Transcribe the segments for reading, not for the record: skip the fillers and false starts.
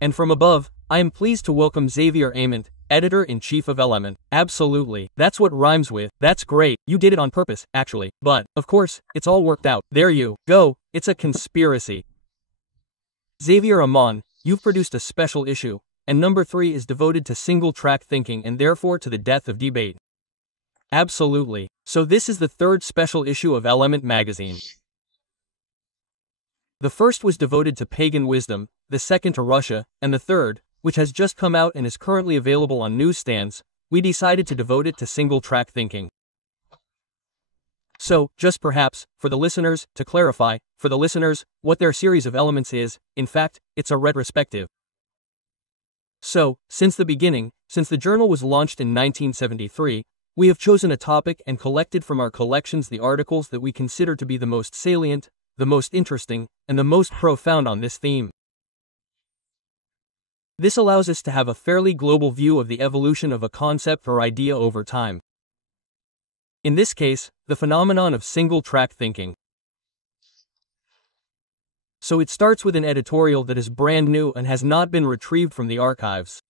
And from above, I am pleased to welcome Xavier Eman, Editor-in-Chief of Element. Absolutely. That's what rhymes with. That's great. You did it on purpose, actually. But, of course, it's all worked out. There you go. It's a conspiracy. Xavier Eman, you've produced a special issue, and number 3 is devoted to single-track thinking and therefore to the death of debate. Absolutely. So this is the 3rd special issue of Element magazine. The first was devoted to pagan wisdom, the 2nd to Russia, and the 3rd, which has just come out and is currently available on newsstands, we decided to devote it to single-track thinking. So, just perhaps, for the listeners, to clarify, for the listeners, what their series of elements is, in fact, it's a retrospective. So, since the beginning, since the journal was launched in 1973, we have chosen a topic and collected from our collections the articles that we consider to be the most salient, the most interesting, and the most profound on this theme. This allows us to have a fairly global view of the evolution of a concept or idea over time. In this case, the phenomenon of single-track thinking. So it starts with an editorial that is brand new and has not been retrieved from the archives.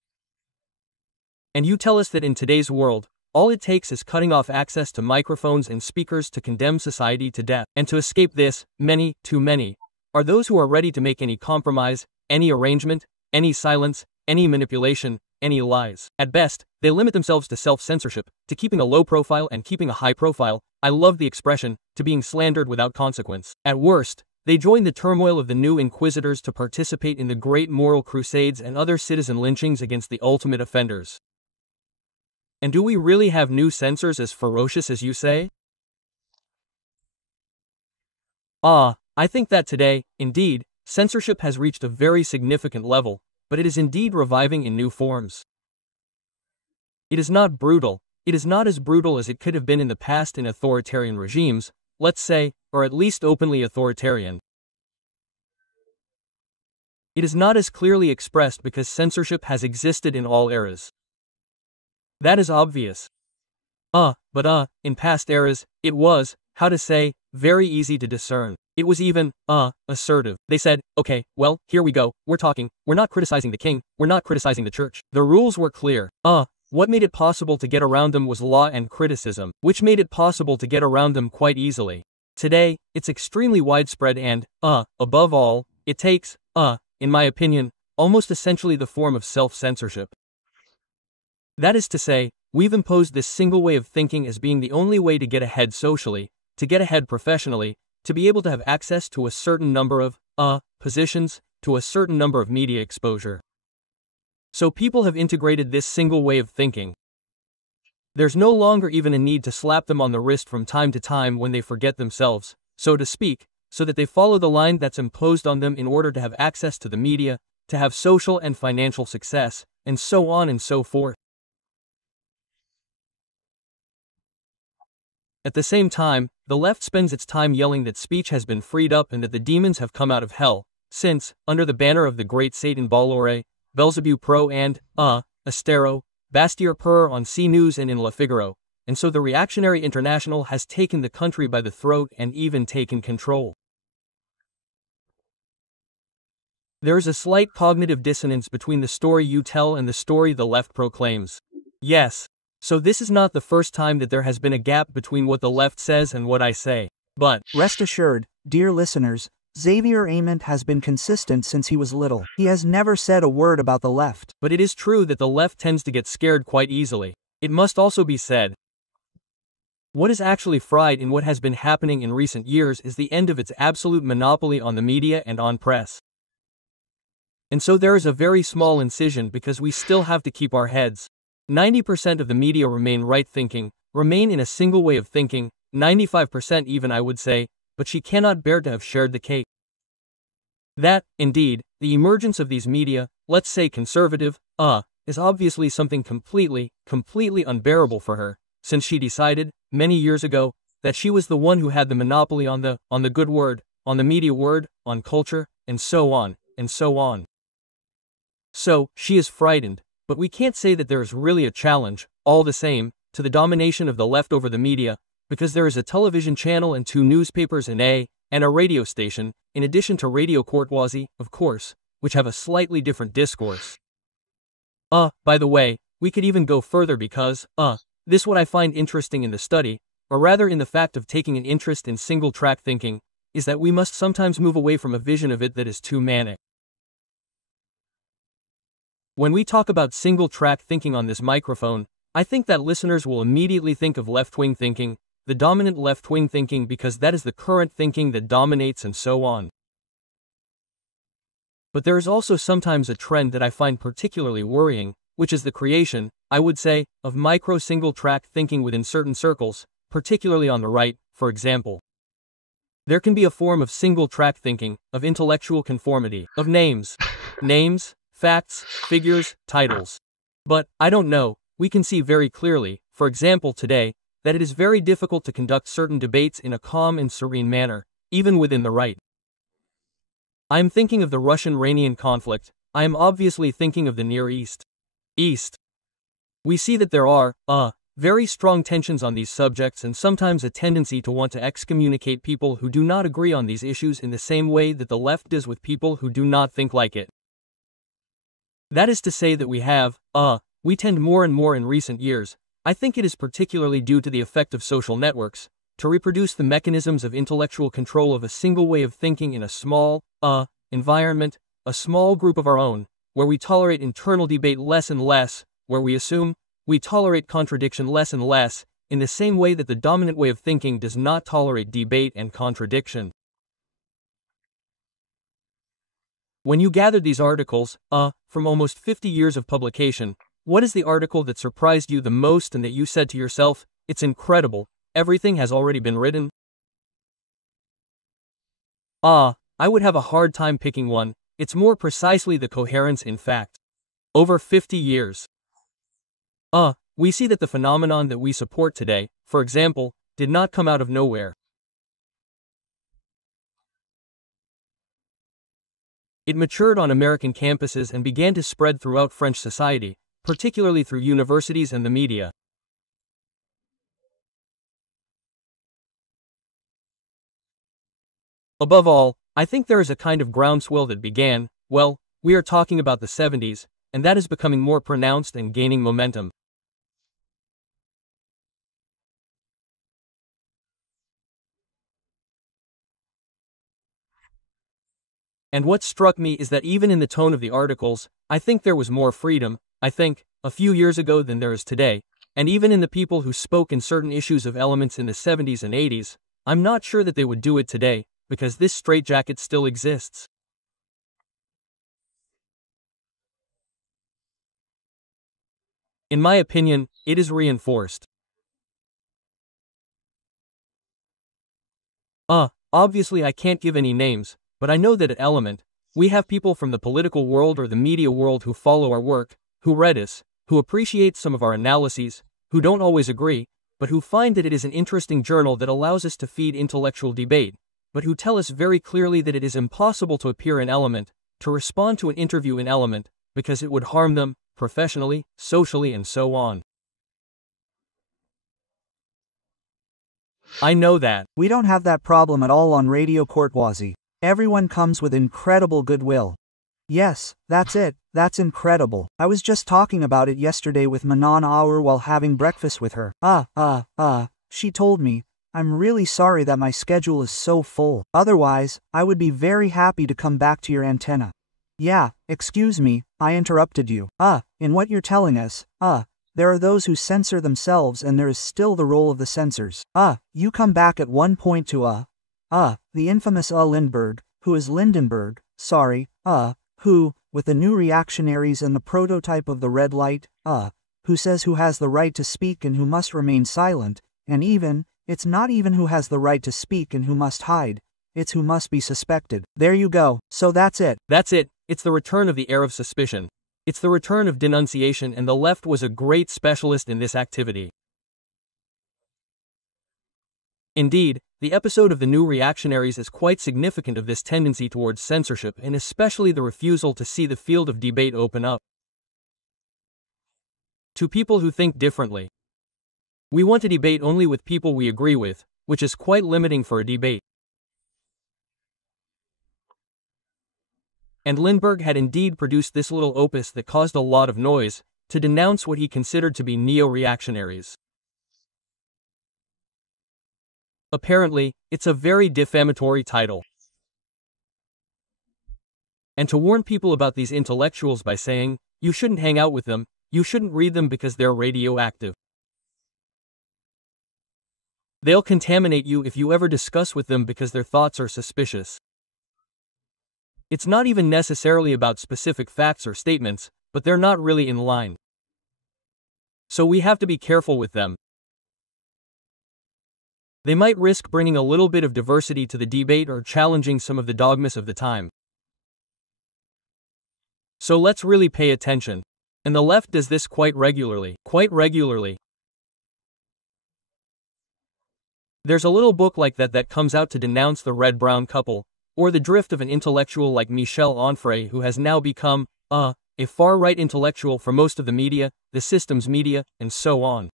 And you tell us that in today's world, all it takes is cutting off access to microphones and speakers to condemn society to death. And to escape this, many, too many, are those who are ready to make any compromise, any arrangement, any silence, any manipulation, any lies. At best, they limit themselves to self-censorship, to keeping a low profile and keeping a high profile, I love the expression, to being slandered without consequence. At worst, they join the turmoil of the new inquisitors to participate in the great moral crusades and other citizen lynchings against the ultimate offenders. And do we really have new censors as ferocious as you say? I think that today, indeed, censorship has reached a very significant level, but it is indeed reviving in new forms. It is not brutal, it is not as brutal as it could have been in the past in authoritarian regimes, let's say, or at least openly authoritarian. It is not as clearly expressed because censorship has existed in all eras. That is obvious. But in past eras, it was, how to say, very easy to discern. It was even, assertive. They said, okay, well, here we go, we're talking, we're not criticizing the king, we're not criticizing the church. The rules were clear. What made it possible to get around them was law and criticism, which made it possible to get around them quite easily. Today, it's extremely widespread and, above all, it takes, in my opinion, almost essentially the form of self-censorship. That is to say, we've imposed this single way of thinking as being the only way to get ahead socially, to get ahead professionally, to be able to have access to a certain number of, positions, to a certain number of media exposure. So people have integrated this single way of thinking. There's no longer even a need to slap them on the wrist from time to time when they forget themselves, so to speak, so that they follow the line that's imposed on them in order to have access to the media, to have social and financial success, and so on and so forth. At the same time, the left spends its time yelling that speech has been freed up and that the demons have come out of hell, since, under the banner of the great Satan Bolloré, Belzebub Pro and, Astero, Bastier Per on C News and in Le Figaro, and so the reactionary international has taken the country by the throat and even taken control. There is a slight cognitive dissonance between the story you tell and the story the left proclaims. Yes. So this is not the first time that there has been a gap between what the left says and what I say. But rest assured, dear listeners, Xavier Eman has been consistent since he was little. He has never said a word about the left. But it is true that the left tends to get scared quite easily. It must also be said. What is actually fried in what has been happening in recent years is the end of its absolute monopoly on the media and on press. And so there is a very small incision because we still have to keep our heads. 90% of the media remain right-thinking, remain in a single way of thinking, 95% even I would say, but she cannot bear to have shared the cake. That, indeed, the emergence of these media, let's say conservative, is obviously something completely unbearable for her, since she decided, many years ago, that she was the one who had the monopoly on the good word, on the media word, on culture, and so on, and so on. So, she is frightened. But we can't say that there is really a challenge, all the same, to the domination of the left over the media, because there is a television channel and 2 newspapers and a radio station, in addition to Radio Courtoisie, of course, which have a slightly different discourse. By the way, we could even go further because, this what I find interesting in the study, or rather in the fact of taking an interest in single-track thinking, is that we must sometimes move away from a vision of it that is too manic. When we talk about single-track thinking on this microphone, I think that listeners will immediately think of left-wing thinking, the dominant left-wing thinking because that is the current thinking that dominates and so on. But there is also sometimes a trend that I find particularly worrying, which is the creation, I would say, of micro-single-track thinking within certain circles, particularly on the right, for example. There can be a form of single-track thinking, of intellectual conformity, of names, facts, figures, titles. But, I don't know, we can see very clearly, for example today, that it is very difficult to conduct certain debates in a calm and serene manner, even within the right. I am thinking of the Russian-Iranian conflict, I am obviously thinking of the Near East. We see that there are, very strong tensions on these subjects and sometimes a tendency to want to excommunicate people who do not agree on these issues in the same way that the left does with people who do not think like it. That is to say that we tend more and more in recent years, I think it is particularly due to the effect of social networks, to reproduce the mechanisms of intellectual control of a single way of thinking in a small, environment, a small group of our own, where we tolerate internal debate less and less, where we tolerate contradiction less and less, in the same way that the dominant way of thinking does not tolerate debate and contradiction. When you gathered these articles, from almost 50 years of publication, what is the article that surprised you the most and that you said to yourself, it's incredible, everything has already been written? I would have a hard time picking one, it's more precisely the coherence in fact. Over 50 years. We see that the phenomenon that we support today, for example, did not come out of nowhere. It matured on American campuses and began to spread throughout French society, particularly through universities and the media. Above all, I think there is a kind of groundswell that began, we are talking about the 70s, and that is becoming more pronounced and gaining momentum. And what struck me is that even in the tone of the articles, I think there was more freedom, a few years ago than there is today, and even in the people who spoke in certain issues of elements in the 70s and 80s, I'm not sure that they would do it today, because this straitjacket still exists. In my opinion, it is reinforced. Obviously I can't give any names, but I know that at Element, we have people from the political world or the media world who follow our work, who read us, who appreciate some of our analyses, who don't always agree, but who find that it is an interesting journal that allows us to feed intellectual debate, but who tell us very clearly that it is impossible to appear in Element, to respond to an interview in Element, because it would harm them, professionally, socially and so on. I know that. We don't have that problem at all on Radio Courtoisie. Everyone comes with incredible goodwill. Yes, that's it, that's incredible. I was just talking about it yesterday with Manon Auer while having breakfast with her. She told me, I'm really sorry that my schedule is so full. Otherwise, I would be very happy to come back to your antenna. Yeah, excuse me, I interrupted you. In what you're telling us, there are those who censor themselves and there is still the role of the censors. You come back at one point to the infamous Lindbergh, who is Lindenberg, who, with the new reactionaries and the prototype of the red light, who says who has the right to speak and who must remain silent, and even, it's not even who has the right to speak and who must hide, it's who must be suspected. There you go, so that's it. That's it, it's the return of the air of suspicion. It's the return of denunciation, and the left was a great specialist in this activity. Indeed, the episode of the New Reactionaries is quite significant of this tendency towards censorship and especially the refusal to see the field of debate open up to people who think differently. We want to debate only with people we agree with, which is quite limiting for a debate. And Lindbergh had indeed produced this little opus that caused a lot of noise, to denounce what he considered to be neo-reactionaries. Apparently, it's a very defamatory title. And to warn people about these intellectuals by saying, you shouldn't hang out with them, you shouldn't read them because they're radioactive. They'll contaminate you if you ever discuss with them because their thoughts are suspicious. It's not even necessarily about specific facts or statements, but they're not really in line. So we have to be careful with them. They might risk bringing a little bit of diversity to the debate or challenging some of the dogmas of the time. So let's really pay attention. And the left does this quite regularly. There's a little book like that comes out to denounce the red-brown couple, or the drift of an intellectual like Michel Onfray who has now become, a far-right intellectual for most of the media, the system's media, and so on.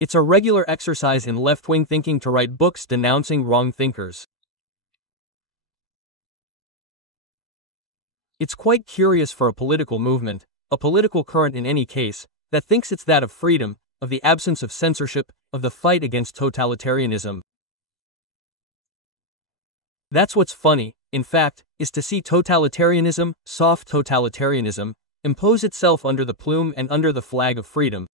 It's a regular exercise in left-wing thinking to write books denouncing wrong thinkers. It's quite curious for a political movement, a political current in any case, that thinks it's that of freedom, of the absence of censorship, of the fight against totalitarianism. That's what's funny, in fact, is to see totalitarianism, soft totalitarianism, impose itself under the plume and under the flag of freedom.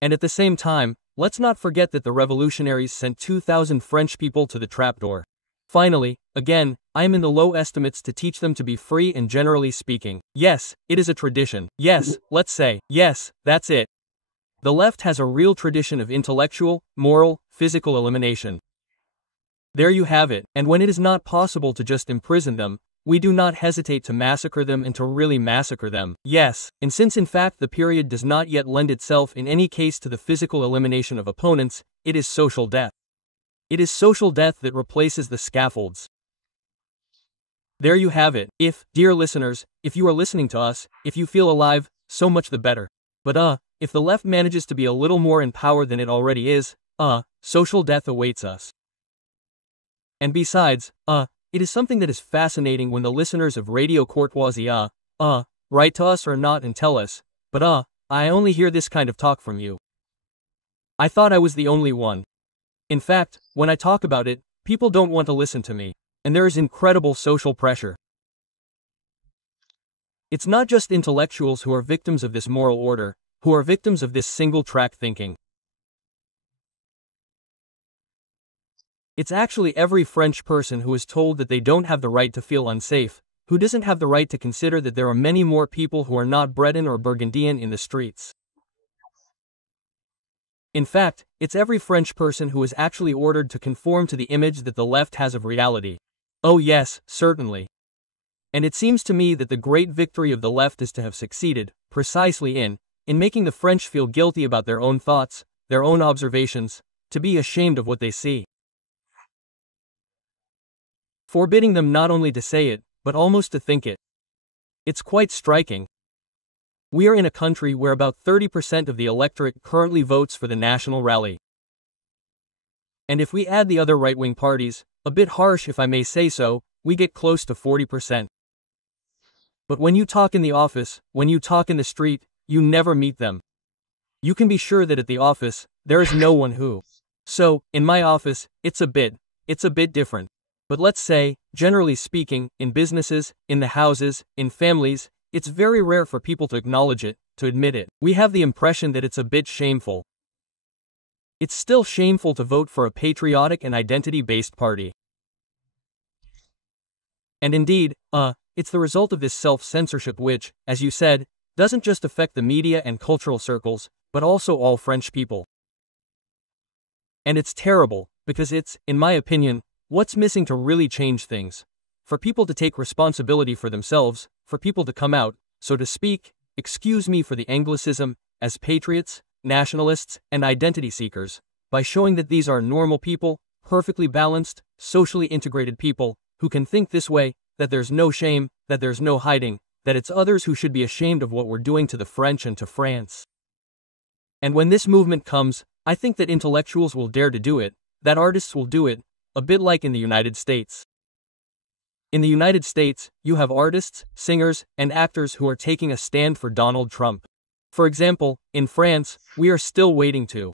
And at the same time, let's not forget that the revolutionaries sent 2,000 French people to the trapdoor. Finally, again, I am in the low estimates to teach them to be free and generally speaking. Yes, it is a tradition. Yes, let's say, yes, that's it. The left has a real tradition of intellectual, moral, physical elimination. There you have it, and when it is not possible to just imprison them, we do not hesitate to massacre them and to really massacre them. Yes, and since in fact the period does not yet lend itself in any case to the physical elimination of opponents, it is social death. It is social death that replaces the scaffolds. There you have it. If, dear listeners, if you are listening to us, if you feel alive, so much the better. But if the left manages to be a little more in power than it already is, social death awaits us. And besides, it is something that is fascinating when the listeners of Radio Courtoisie, write to us or not and tell us, but I only hear this kind of talk from you. I thought I was the only one. In fact, when I talk about it, people don't want to listen to me, and there is incredible social pressure. It's not just intellectuals who are victims of this moral order, who are victims of this single-track thinking. It's actually every French person who is told that they don't have the right to feel unsafe, who doesn't have the right to consider that there are many more people who are not Breton or Burgundian in the streets. In fact, it's every French person who is actually ordered to conform to the image that the left has of reality. Oh yes, certainly. And it seems to me that the great victory of the left is to have succeeded, precisely in making the French feel guilty about their own thoughts, their own observations, to be ashamed of what they see. Forbidding them not only to say it, but almost to think it. It's quite striking. We are in a country where about 30% of the electorate currently votes for the National Rally. And if we add the other right-wing parties, a bit harsh if I may say so, we get close to 40%. But when you talk in the office, when you talk in the street, you never meet them. You can be sure that at the office, there is no one who. So, in my office, it's a bit different. But let's say, generally speaking, in businesses, in the houses, in families, it's very rare for people to acknowledge it, to admit it. We have the impression that it's a bit shameful. It's still shameful to vote for a patriotic and identity-based party. And indeed, it's the result of this self-censorship which, as you said, doesn't just affect the media and cultural circles, but also all French people. And it's terrible, because it's, in my opinion, what's missing to really change things. For people to take responsibility for themselves, for people to come out, so to speak, excuse me for the Anglicism, as patriots, nationalists, and identity seekers, by showing that these are normal people, perfectly balanced, socially integrated people, who can think this way, that there's no shame, that there's no hiding, that it's others who should be ashamed of what we're doing to the French and to France. And when this movement comes, I think that intellectuals will dare to do it, that artists will do it, a bit like in the United States. In the United States, you have artists, singers, and actors who are taking a stand for Donald Trump. For example, in France, we are still waiting to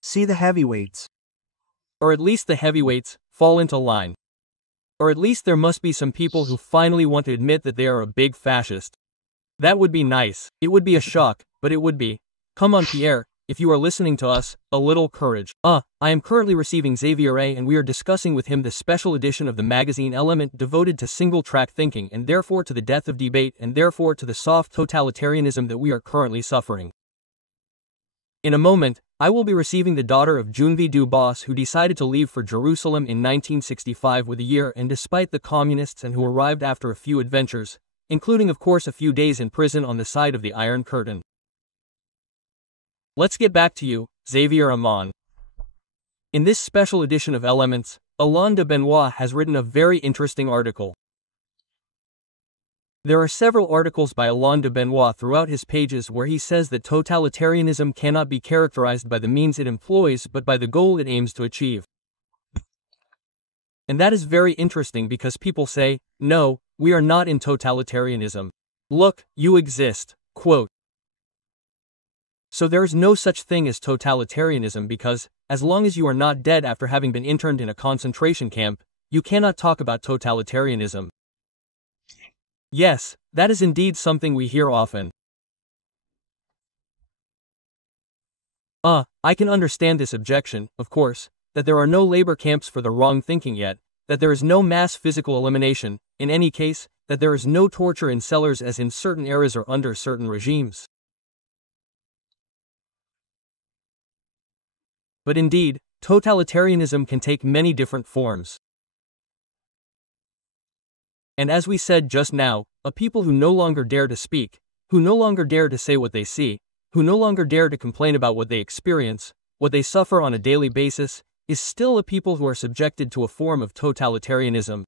see the heavyweights, or at least the heavyweights, fall into line. Or at least there must be some people who finally want to admit that they are a big fascist. That would be nice. It would be a shock, but it would be. Come on, Pierre, if you are listening to us, a little courage. I am currently receiving Xavier Eman and we are discussing with him the special edition of the magazine Element devoted to single-track thinking and therefore to the death of debate and therefore to the soft totalitarianism that we are currently suffering. In a moment, I will be receiving the daughter of Junvi Dubas who decided to leave for Jerusalem in 1965 with a year and despite the communists and who arrived after a few adventures, including of course a few days in prison on the side of the Iron Curtain. Let's get back to you, Xavier Eman. In this special edition of Elements, Alain de Benoit has written a very interesting article. There are several articles by Alain de Benoit throughout his pages where he says that totalitarianism cannot be characterized by the means it employs but by the goal it aims to achieve. And that is very interesting because people say, no, we are not in totalitarianism. Look, you exist. Quote. So there is no such thing as totalitarianism because, as long as you are not dead after having been interned in a concentration camp, you cannot talk about totalitarianism. Yes, that is indeed something we hear often. I can understand this objection, of course, that there are no labor camps for the wrong thinking yet, that there is no mass physical elimination, in any case, that there is no torture in cellars as in certain eras or under certain regimes. But indeed, totalitarianism can take many different forms. And as we said just now, a people who no longer dare to speak, who no longer dare to say what they see, who no longer dare to complain about what they experience, what they suffer on a daily basis, is still a people who are subjected to a form of totalitarianism.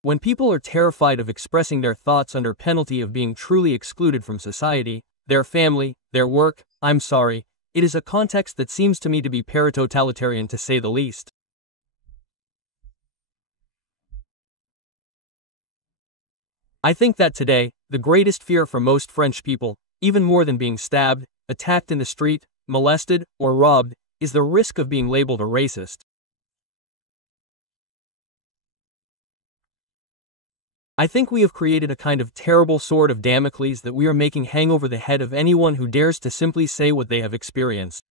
When people are terrified of expressing their thoughts under penalty of being truly excluded from society, their family, their work, I'm sorry, it is a context that seems to me to be para-totalitarian to say the least. I think that today, the greatest fear for most French people, even more than being stabbed, attacked in the street, molested, or robbed, is the risk of being labeled a racist. I think we have created a kind of terrible sword of Damocles that we are making hang over the head of anyone who dares to simply say what they have experienced.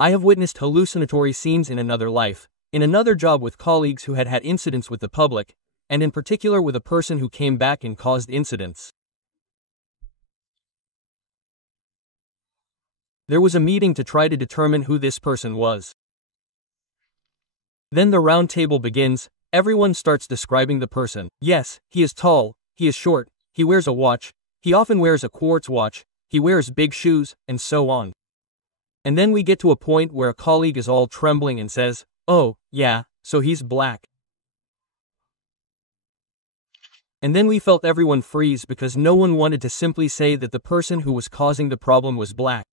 I have witnessed hallucinatory scenes in another life, in another job with colleagues who had had incidents with the public, and in particular with a person who came back and caused incidents. There was a meeting to try to determine who this person was. Then the round table begins, everyone starts describing the person. Yes, he is tall, he is short, he wears a watch, he often wears a quartz watch, he wears big shoes, and so on. And then we get to a point where a colleague is all trembling and says, oh, yeah, so he's black. And then we felt everyone freeze because no one wanted to simply say that the person who was causing the problem was black.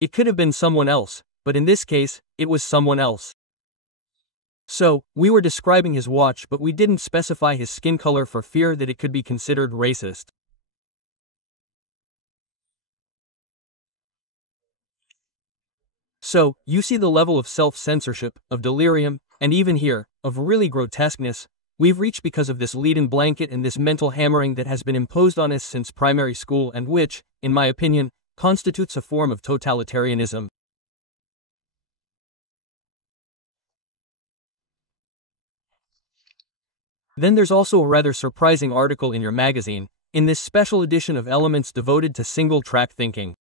It could have been someone else, but in this case, it was someone else. So, we were describing his watch but we didn't specify his skin color for fear that it could be considered racist. So, you see the level of self-censorship, of delirium, and even here, of really grotesqueness, we've reached because of this leaden blanket and this mental hammering that has been imposed on us since primary school and which, in my opinion, constitutes a form of totalitarianism. Then there's also a rather surprising article in your magazine, in this special edition of Elements devoted to single-track thinking.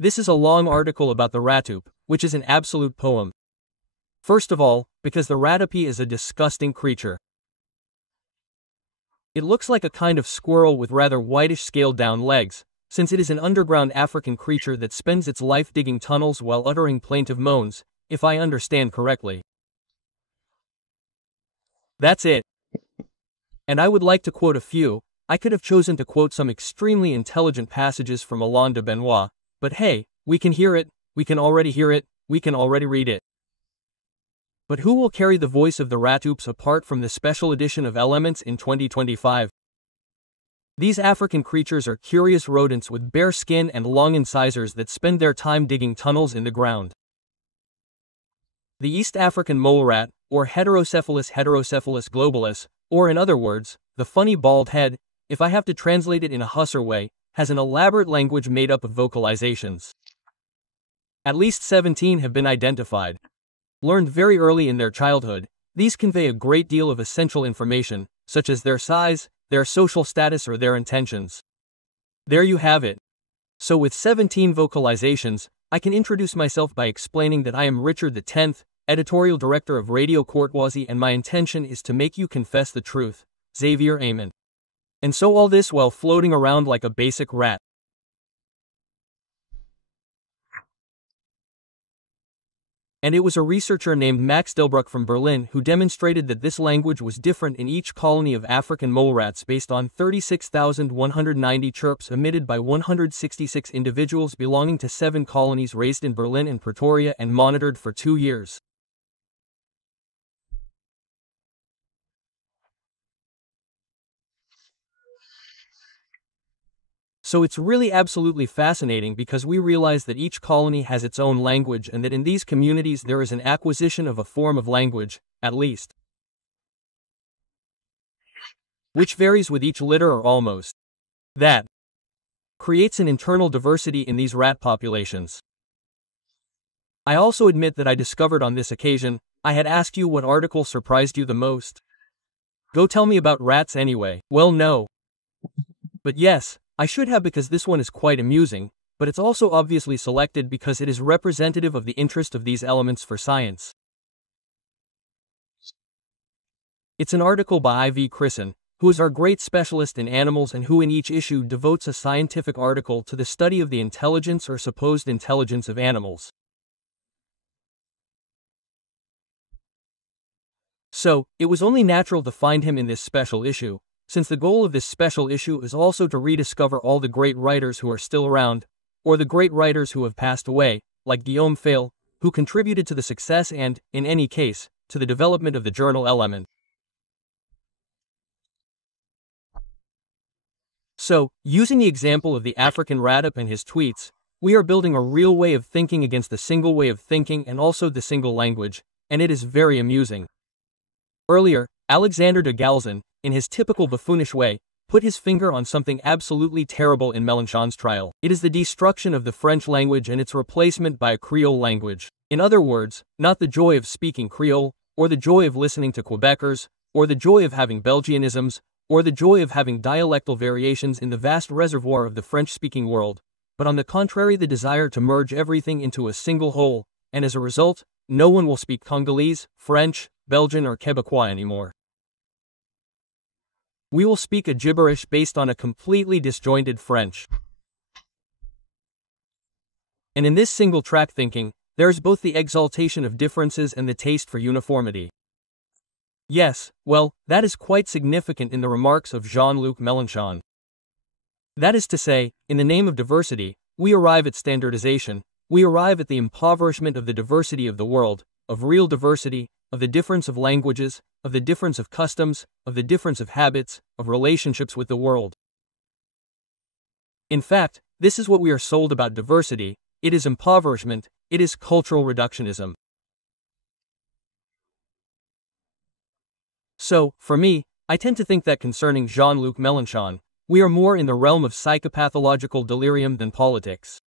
This is a long article about the Ratup, which is an absolute poem. First of all, because the Ratupi is a disgusting creature. It looks like a kind of squirrel with rather whitish scaled-down legs, since it is an underground African creature that spends its life digging tunnels while uttering plaintive moans, if I understand correctly. That's it. And I would like to quote a few. I could have chosen to quote some extremely intelligent passages from Alain de Benoit, but hey, we can hear it, we can already hear it, we can already read it. But who will carry the voice of the rat oops apart from the special edition of Éléments in 2025? These African creatures are curious rodents with bare skin and long incisors that spend their time digging tunnels in the ground. The East African mole rat, or Heterocephalus globalus, or in other words, the funny bald head, if I have to translate it in a Husser way, has an elaborate language made up of vocalizations. At least 17 have been identified. Learned very early in their childhood, these convey a great deal of essential information, such as their size, their social status or their intentions. There you have it. So with 17 vocalizations, I can introduce myself by explaining that I am Richard X, editorial director of Radio Courtoisie, and my intention is to make you confess the truth, Xavier Eman. And so all this while floating around like a basic rat. And it was a researcher named Max Delbruck from Berlin who demonstrated that this language was different in each colony of African mole rats based on 36,190 chirps emitted by 166 individuals belonging to 7 colonies raised in Berlin and Pretoria and monitored for 2 years. So it's really absolutely fascinating because we realize that each colony has its own language and that in these communities there is an acquisition of a form of language, at least, which varies with each litter or almost. That creates an internal diversity in these rat populations. I also admit that I discovered on this occasion, I had asked you what article surprised you the most. Go tell me about rats anyway. Well, no. But yes, I should have, because this one is quite amusing, but it's also obviously selected because it is representative of the interest of these elements for science. It's an article by I.V. Crisson, who is our great specialist in animals and who in each issue devotes a scientific article to the study of the intelligence or supposed intelligence of animals. So, it was only natural to find him in this special issue, since the goal of this special issue is also to rediscover all the great writers who are still around, or the great writers who have passed away, like Guillaume Faille, who contributed to the success and, in any case, to the development of the journal Éléments. So, using the example of the African rat-up and his tweets, we are building a real way of thinking against the single way of thinking and also the single language, and it is very amusing. Earlier, Alexander de Galzin, in his typical buffoonish way, put his finger on something absolutely terrible in Mélenchon's trial. It is the destruction of the French language and its replacement by a Creole language. In other words, not the joy of speaking Creole, or the joy of listening to Quebecers, or the joy of having Belgianisms, or the joy of having dialectal variations in the vast reservoir of the French-speaking world, but on the contrary the desire to merge everything into a single whole, and as a result, no one will speak Congolese, French, Belgian or Quebecois anymore. We will speak a gibberish based on a completely disjointed French. And in this single-track thinking, there is both the exaltation of differences and the taste for uniformity. Yes, well, that is quite significant in the remarks of Jean-Luc Mélenchon. That is to say, in the name of diversity, we arrive at standardization, we arrive at the impoverishment of the diversity of the world, of real diversity, of the difference of languages, of the difference of customs, of the difference of habits, of relationships with the world. In fact, this is what we are sold about diversity: it is impoverishment, it is cultural reductionism. So, for me, I tend to think that concerning Jean-Luc Mélenchon, we are more in the realm of psychopathological delirium than politics.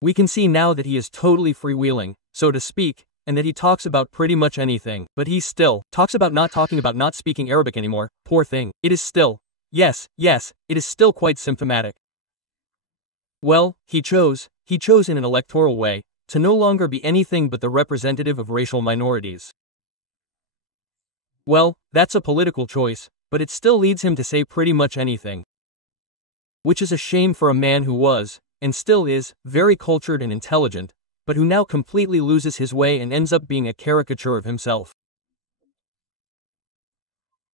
We can see now that he is totally freewheeling, so to speak, and that he talks about pretty much anything, but he still talks about not talking about not speaking Arabic anymore. Poor thing. It is still, yes, it is still quite symptomatic. Well, he chose in an electoral way, to no longer be anything but the representative of racial minorities. Well, that's a political choice, but it still leads him to say pretty much anything. Which is a shame for a man who was, and still is, very cultured and intelligent, but who now completely loses his way and ends up being a caricature of himself.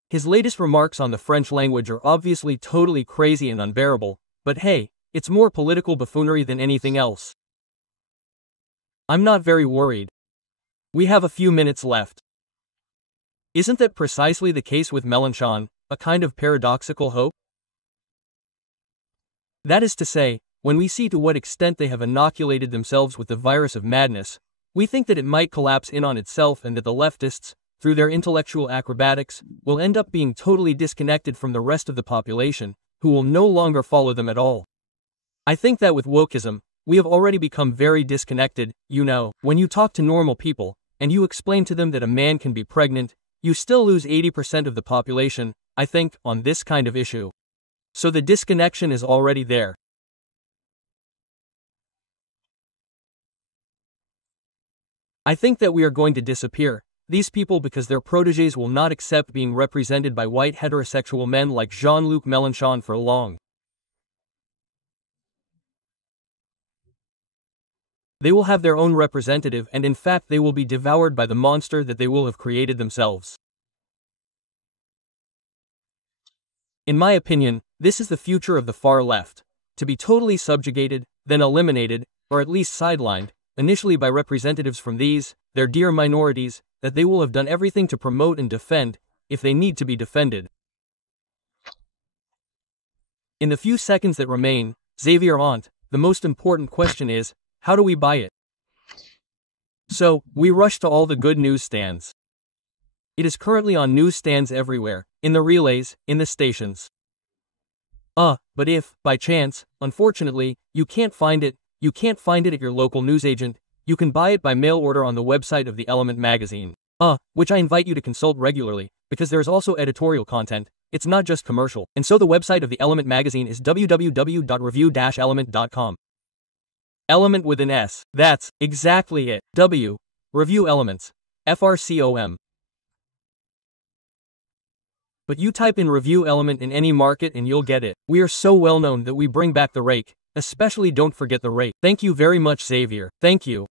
His latest remarks on the French language are obviously totally crazy and unbearable, but hey, it's more political buffoonery than anything else. I'm not very worried. We have a few minutes left. Isn't that precisely the case with Mélenchon, a kind of paradoxical hope? That is to say, when we see to what extent they have inoculated themselves with the virus of madness, we think that it might collapse in on itself and that the leftists, through their intellectual acrobatics, will end up being totally disconnected from the rest of the population, who will no longer follow them at all. I think that with wokeism, we have already become very disconnected. You know, when you talk to normal people, and you explain to them that a man can be pregnant, you still lose 80% of the population, I think, on this kind of issue. So the disconnection is already there. I think that we are going to disappear, these people, because their protégés will not accept being represented by white heterosexual men like Jean-Luc Mélenchon for long. They will have their own representative, and in fact they will be devoured by the monster that they will have created themselves. In my opinion, this is the future of the far left, to be totally subjugated, then eliminated, or at least sidelined, initially by representatives from these, their dear minorities, that they will have done everything to promote and defend, if they need to be defended. In the few seconds that remain, Xavier Eman, the most important question is, how do we buy it? So, we rush to all the good newsstands. It is currently on newsstands everywhere, in the relays, in the stations. But if, by chance, unfortunately, you can't find it at your local newsagent, you can buy it by mail order on the website of the Element magazine. Which I invite you to consult regularly, because there is also editorial content, it's not just commercial. And so the website of the Element magazine is www.revue-element.com. Element with an S. That's exactly it. Revue Elements. FRCOM. But you type in Revue Element in any market and you'll get it. We are so well known that we bring back the rake. Especially don't forget the rake. Thank you very much, Xavier. Thank you.